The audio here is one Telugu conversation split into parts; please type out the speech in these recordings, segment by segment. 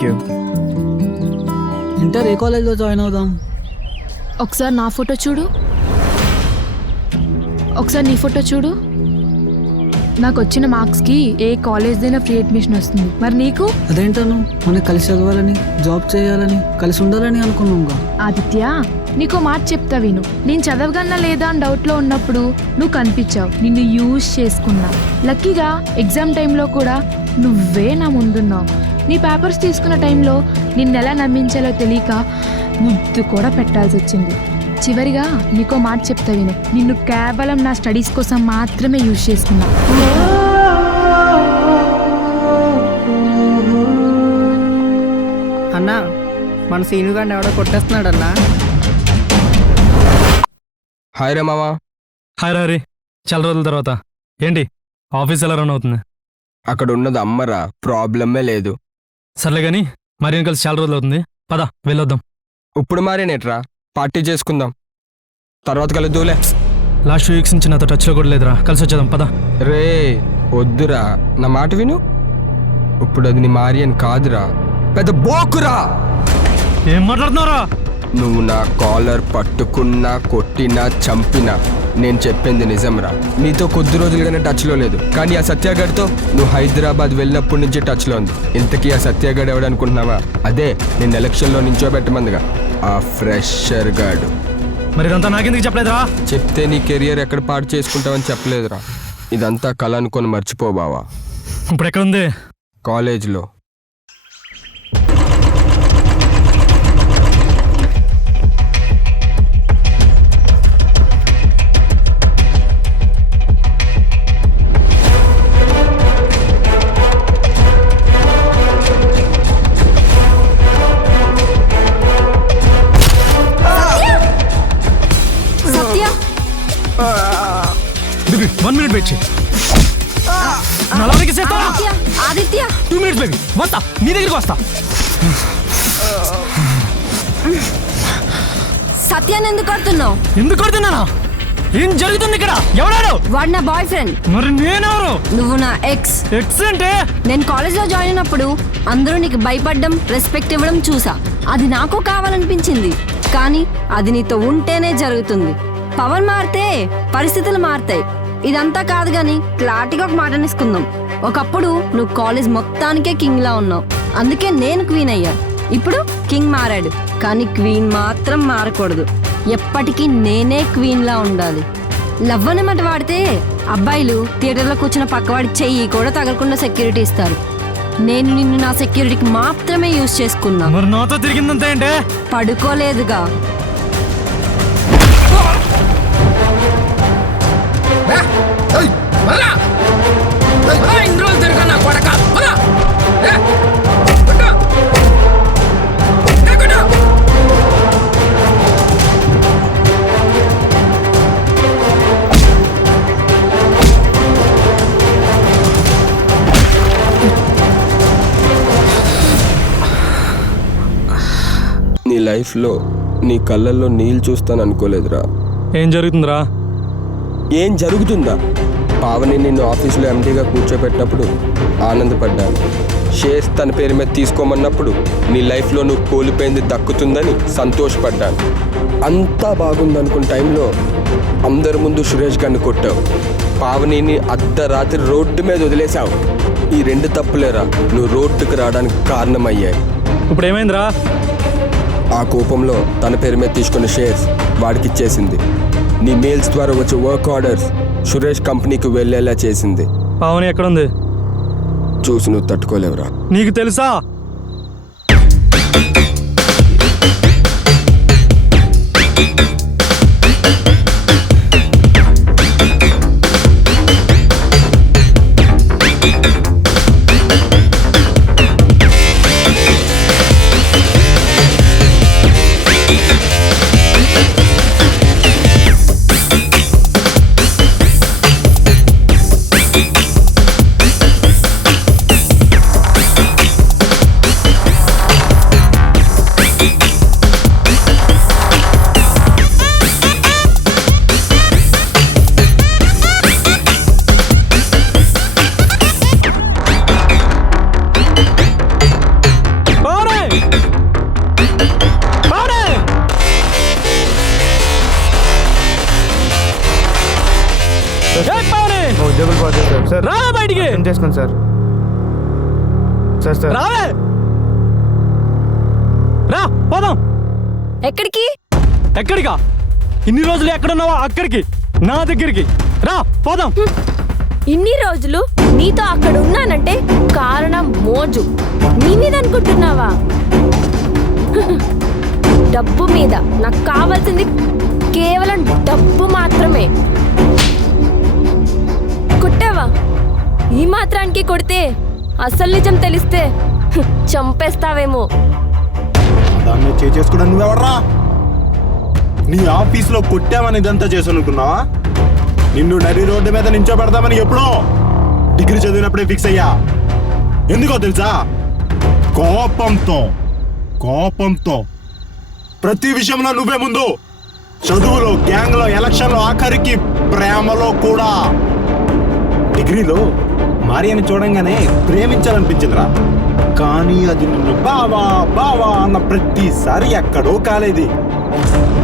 Thank you. ఇంటర్ ఏ కాలేజ్లో జాయిన్ అవుదాం? ఒకసారి నా ఫోటో చూడు, ఒకసారి నీ ఫోటో చూడు. నాకు వచ్చిన మార్క్స్కి ఏ కాలేజ్దైనా ఫ్రీ అడ్మిషన్ వస్తుంది. మరి నీకు? అదేంటను మనకి కలిసి చదవాలని, జాబ్ చేయాలని, కలిసి ఉండాలని అనుకున్నాంగా. ఆదిత్య, నీకో మాట చెప్తా విను. నేను చదవగలనా లేదా అని డౌట్లో ఉన్నప్పుడు నువ్వు కనిపించావు, నిన్ను యూజ్ చేసుకున్నా. లక్కీగా ఎగ్జామ్ టైంలో కూడా నువ్వే నా ముందున్నావు. నీ పేపర్స్ తీసుకున్న టైంలో నిన్నెలా నమ్మించాలో తెలియక ముద్దు కూడా పెట్టాల్సి వచ్చింది. చివరిగా నీకో మాట చెప్తా విను. నిన్ను కేవలం నా స్టడీస్ కోసం మాత్రమే యూజ్ చేసుకున్నా. అన్నా, మన సీనుగాడిని ఎవడో కొట్టేస్తున్నాడన్నా. హాయ్ రే మామా. హాయ్ రా హరి, చాలా రోజుల తర్వాత. ఏంటి ఆఫీస్ ఎలా రన్ అవుతుంది? అక్కడ ఉన్నది అమ్మరా, ప్రాబ్లమే లేదు. సర్లే కానీ మరి కలిసి చాలా రోజులు అవుతుంది, పద వెళ్ళొద్దాం. ఇప్పుడు మారేనేట్రా, పార్టీ చేసుకుందాం, తర్వాత కలుద్దులే. లాస్ట్ 2 వీక్స్ నుంచి నాతో టచ్లో కూడా లేదురా, కలిసి వచ్చేద్దాం పద. రే వద్దురా, నా మాట విను. ఇప్పుడు అది నీ మారియన్ కాదురా, పెద్ద బోకురా. ఏం మాట్లాడుతున్నారా? నువ్వు నా కాలర్ పట్టుకున్నా, కొట్టినా, చంపినా నేను చెప్పింది నిజంరా. నీతో కొద్ది రోజులుగానే టచ్లో లేదు, కానీ ఆ సత్యాగడ్తో నువ్వు హైదరాబాద్ వెళ్ళినప్పటి నుంచి టచ్లో ఉంది. ఇంతకీ ఆ సత్యాగడ్ ఎవడనుకుంటున్నావా? అదే నేను ఎలక్షన్లో నించోబెట్టమందిగా ఆ ఫ్రెషర్ గాడు. మరి ఇదంతా నాకెందుకు చెప్పలేదురా? చెప్తే నీ కెరియర్ ఎక్కడ పాడు చేసుకుంటావని చెప్పలేదురా. ఇదంతా కళ అనుకొని మర్చిపో బావా. ఇప్పుడు ఎక్కడ ఉంది? కాలేజ్లో. బేబీ 1 minute వెయిట్ చేయి. ఆదిత్య 2 minutes బేబీ, వస్తా, నీ దగ్గరికి వస్తా. సత్యాన్ని ఎందుకు కొడుతున్నావు? ఎందుకు కొడుతున్నానా? ఏం జరుగుతుంది ఇక్కడ? ఎవడాడు? వాడు నా బాయ్ ఫ్రెండ్. మరి నేనెవరు? నువ్వు నా ఎక్స్. ఎక్స్ అంటే? నేను కాలేజ్లో జాయిన్ అయినప్పుడు అందరూ నీకు భయపడడం, రెస్పెక్ట్ ఇవ్వడం చూసా. అది నాకు కావాలనిపించింది, కానీ అది నీతో ఉంటేనే జరుగుతుంది. పవర్ మారితే పరిస్థితులు మారుతాయి. ఇదంతా కాదు గాని క్లారిటీగా ఒక మాట అనేసుకుందాం. ఒకప్పుడు నువ్వు కాలేజ్ మొత్తానికే కింగ్ లా ఉన్నావు, అందుకే నేను క్వీన్ అయ్యా. ఇప్పుడు కింగ్ మారాడు, కానీ క్వీన్ మాత్రం మారకూడదు. ఎప్పటికీ నేనే క్వీన్ లా ఉండాలి. లవ్ అనే మాట వాడితే అబ్బాయిలు థియేటర్లో కూర్చున్న పక్కవాడి చెయ్యి కూడా తగలకుండా సెక్యూరిటీ ఇస్తారు. నేను నిన్ను నా సెక్యూరిటీకి మాత్రమే యూజ్ చేసుకున్నా. మరి నాతో తిరిగిందంతా ఏంటే? పడుకోలేదుగా. నీ లైఫ్లో నీ కళ్ళల్లో నీళ్ళు చూస్తాను అనుకోలేదురా. ఏం జరుగుతుందిరా? ఏం జరుగుతుందా? పావని నిన్ను ఆఫీసులో ఎండీగా కూర్చోబెట్టినప్పుడు ఆనందపడ్డాను. షేర్స్ తన పేరు మీద తీసుకోమన్నప్పుడు నీ లైఫ్లో నువ్వు కోల్పోయింది దక్కుతుందని సంతోషపడ్డాను. అంతా బాగుందనుకున్న టైంలో అందరి ముందు సురేష్ గారిని కొట్టావు. పావనిని అర్ధరాత్రి రోడ్డు మీద వదిలేశావు. ఈ 2 తప్పులేరా నువ్వు రోడ్డుకు రావడానికి కారణమయ్యాయి. ఇప్పుడు ఏమైందిరా? ఆ కోపంలో తన పేరు మీద తీసుకున్న షేర్స్ వాడికి ఇచ్చేసింది. నీ మెయిల్స్ ద్వారా వచ్చే వర్క్ ఆర్డర్స్ సురేష్ కంపెనీకి వెళ్ళేలా చేసింది. పావని ఎక్కడుంది? చూసి నువ్వు తట్టుకోలేవురా. నీకు తెలుసా? అర్థం చేసుకోండి సార్. సార్ రావే రా పోదాం. ఎక్కడికి? ఎక్కడికా? ఇన్ని రోజులు ఎక్కడున్నావా అక్కడికి, నా దగ్గరికి రా పోదాం. ఇన్ని రోజులు నీతో అక్కడ ఉన్నానంటే కారణం మోజు. నీ మీద అనుకుంటున్నావా? డబ్బు మీద. నాకు కావాల్సింది కేవలం డబ్బు మాత్రమే. కొట్టావా? ఈ మాత్రానికి కొడితే అసలు నిజం తెలిస్తే చంపేస్తావేమో. దాన్ని చేసుకోవడం నువ్వెవర్రా? నీ ఆఫీస్లో కొట్టామని ఇదంతా చేసుకున్నావా? నిన్ను నడి రోడ్డు మీద నించోబెడదామని ఎప్పుడో డిగ్రీ చదివినప్పుడే ఫిక్స్ అయ్యా. ఎందుకో తెలుసా? కోపంతో ప్రతి విషయంలో నువ్వే ముందు. చదువులో, గ్యాంగ్లో, ఎలక్షన్లో, ఆఖరికి ప్రేమలో కూడా. డిగ్రీలో మారియని చూడంగానే ప్రేమించాలనిపించిందిరా, కానీ అది నిన్ను బావా బావా అన్న ప్రతిసారి ఎక్కడో కాలేది.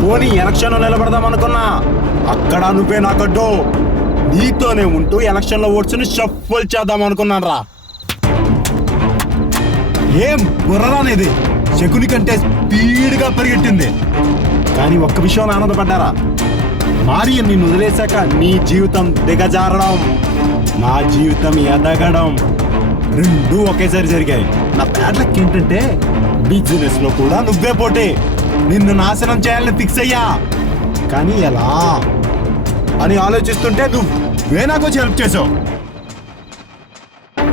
పోనీ ఎలక్షన్లో నిలబడదాం అనుకున్నా, అక్కడ నువ్వే నాకడ్డో. నీతోనే ఉంటూ ఎలక్షన్లో ఓట్స్ని షఫల్ చేద్దాం అనుకున్నాను రా. ఏం బుర్రరానేది, శకుని కంటే స్పీడ్గా పరిగెట్టింది. కానీ ఒక్క విషయం ఆనందపడ్డారా? మారియన్ నిన్ను వదిలేశాక నీ జీవితం దిగజారడం, నా జీవితం ఎదగడం రెండూ ఒకేసారి జరిగాయి. నా బ్యాడ్ లక్ ఏంటంటే బిజినెస్ లో కూడా నువ్వే పోటీ. నిన్ను నాశనం చేయాలని ఫిక్స్ అయ్యా, కానీ ఎలా అని ఆలోచిస్తుంటే నువ్వే నాకు వచ్చి హెల్ప్ చేసావు.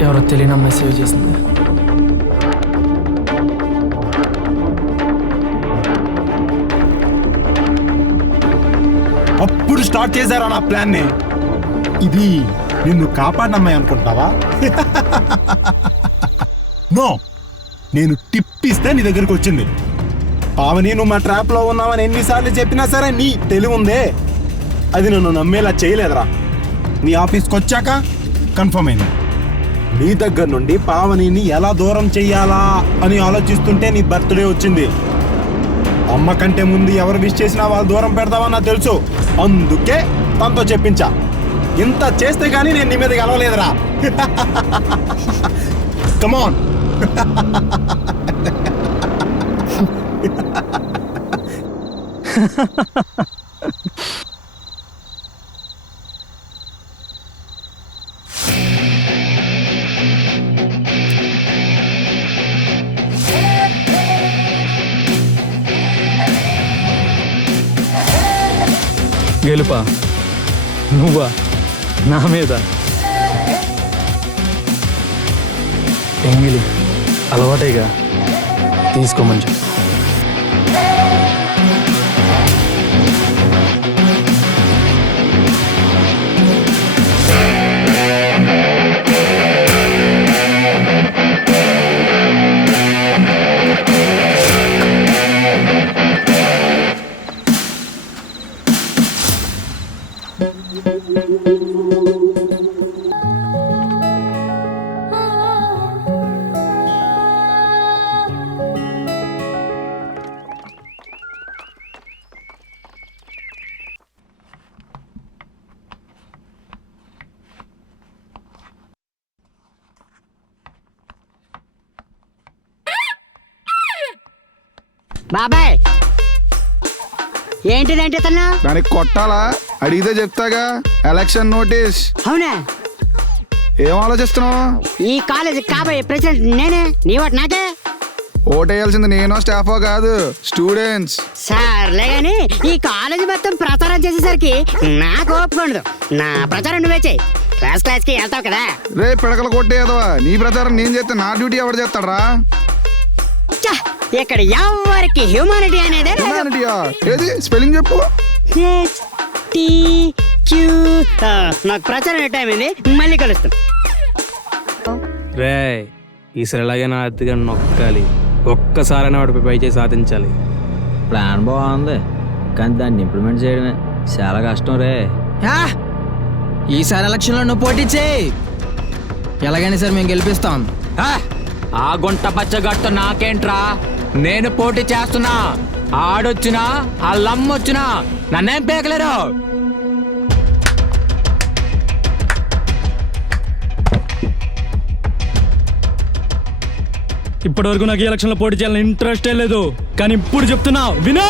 ఎవరో తెలియని అమ్మాయి సేవ్ చేసింది. అప్పుడు స్టార్ట్ చేశారా నా ప్లాన్ ని. ఇది నిన్ను కాపాడినమ్మాయి అనుకుంటావా? నో, నేను టిప్పిస్తే నీ దగ్గరికి వచ్చింది. పావని, నువ్వు మా ట్రాప్ లో ఉన్నావని ఎన్నిసార్లు చెప్పినా సరే నీ తెలివి ఉందే, అది నన్ను నమ్మేలా చేయలేదురా. నీ ఆఫీస్కి వచ్చాక కన్ఫర్మ్ అయింది. నీ దగ్గర నుండి పావనిని ఎలా దూరం చెయ్యాలా అని ఆలోచిస్తుంటే నీ బర్త్డే వచ్చింది. అమ్మ కంటే ముందు ఎవరు విష్ చేసినా వాళ్ళు దూరం పెడతావని నాకు తెలుసు. అందుకే తనతో చెప్పించా. ఇంత చేస్తే గానీ నేను నీ మీద గెలవలేదురా. కమాన్. గెలుపా నువ్వా నా మీద? ఎంగిలి అలవాటేగా, తీసుకోమని చెప్పు. బాబాయ్ ఏంటిదంటే తను దానికి కొట్టాలా? అడిగితే చెప్తాగా. Election notice. అవునా? ఏం ఆలోచిస్తున్నావు? ఈ కాలేజ్ కాబోయే ప్రెసిడెంట్ నేనే. నీ వాటి నాకే. ఓటేయాల్సింది నేను, స్టాఫో కాదు, స్టూడెంట్స్. సర్లే గాని ఈ కాలేజ్ మొత్తం ప్రచారం చేసేసరికి నాకు ఒప్పుకోండు. నా ప్రచారం నువ్వే చేయి. క్లాస్ కి వెళ్తావు కదా. రే పిడకలు కొట్టేదవా, నీ ప్రచారం నేను చేస్తే నా డ్యూటీ ఎవరు చేస్తాడరా? ఇక్కడ ఎవరికి హ్యూమానిటీ అనేది హ్యూమానిటీయా? ఏది స్పెల్లింగ్ చెప్పు. నాకు ప్రచారం టైం అయింది, మళ్ళీ కలుస్తాం. రే ఈసారి ఎలాగైనా అతిగా నొక్కాలి. ఒక్కసారైనా వాడిపై పై చేసి సాధించాలి. ప్లాన్ బాగుంది, కానీ దాన్ని ఇంప్లిమెంట్ చేయడమే చాలా కష్టం రే. ఈసారి ఎలక్షన్లో నువ్వు పోటీ చేయి, ఎలాగైనా సరే మేము గెలిపిస్తాం. ఆ గుంట పచ్చగట్టు నాకేంట్రా, నేను పోటీ చేస్తున్నా. ఆడొచ్చినా ఆ లమ్మొచ్చినా నన్నేం పేకలేరు. ఇప్పటివరకు నాకు ఈ ఎలక్షన్లో పోటీ చేయాలని ఇంట్రెస్టే లేదు, కానీ ఇప్పుడు చెప్తున్నా విను,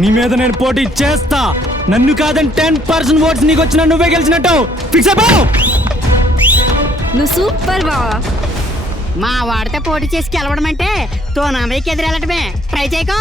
నీ మీద నేను పోటీ చేస్తా. నన్ను కాదని 10% ఓట్స్ నీకు వచ్చిన నువ్వే గెలిచినట్టు ఫిక్స్ అయిపో. నువ్వు సూపర్ బావా. మా వాడితో పోటీ చేసి గెలవడం అంటే తోనామీకి ఎదురెళ్ళటమే. ట్రై చేయకో.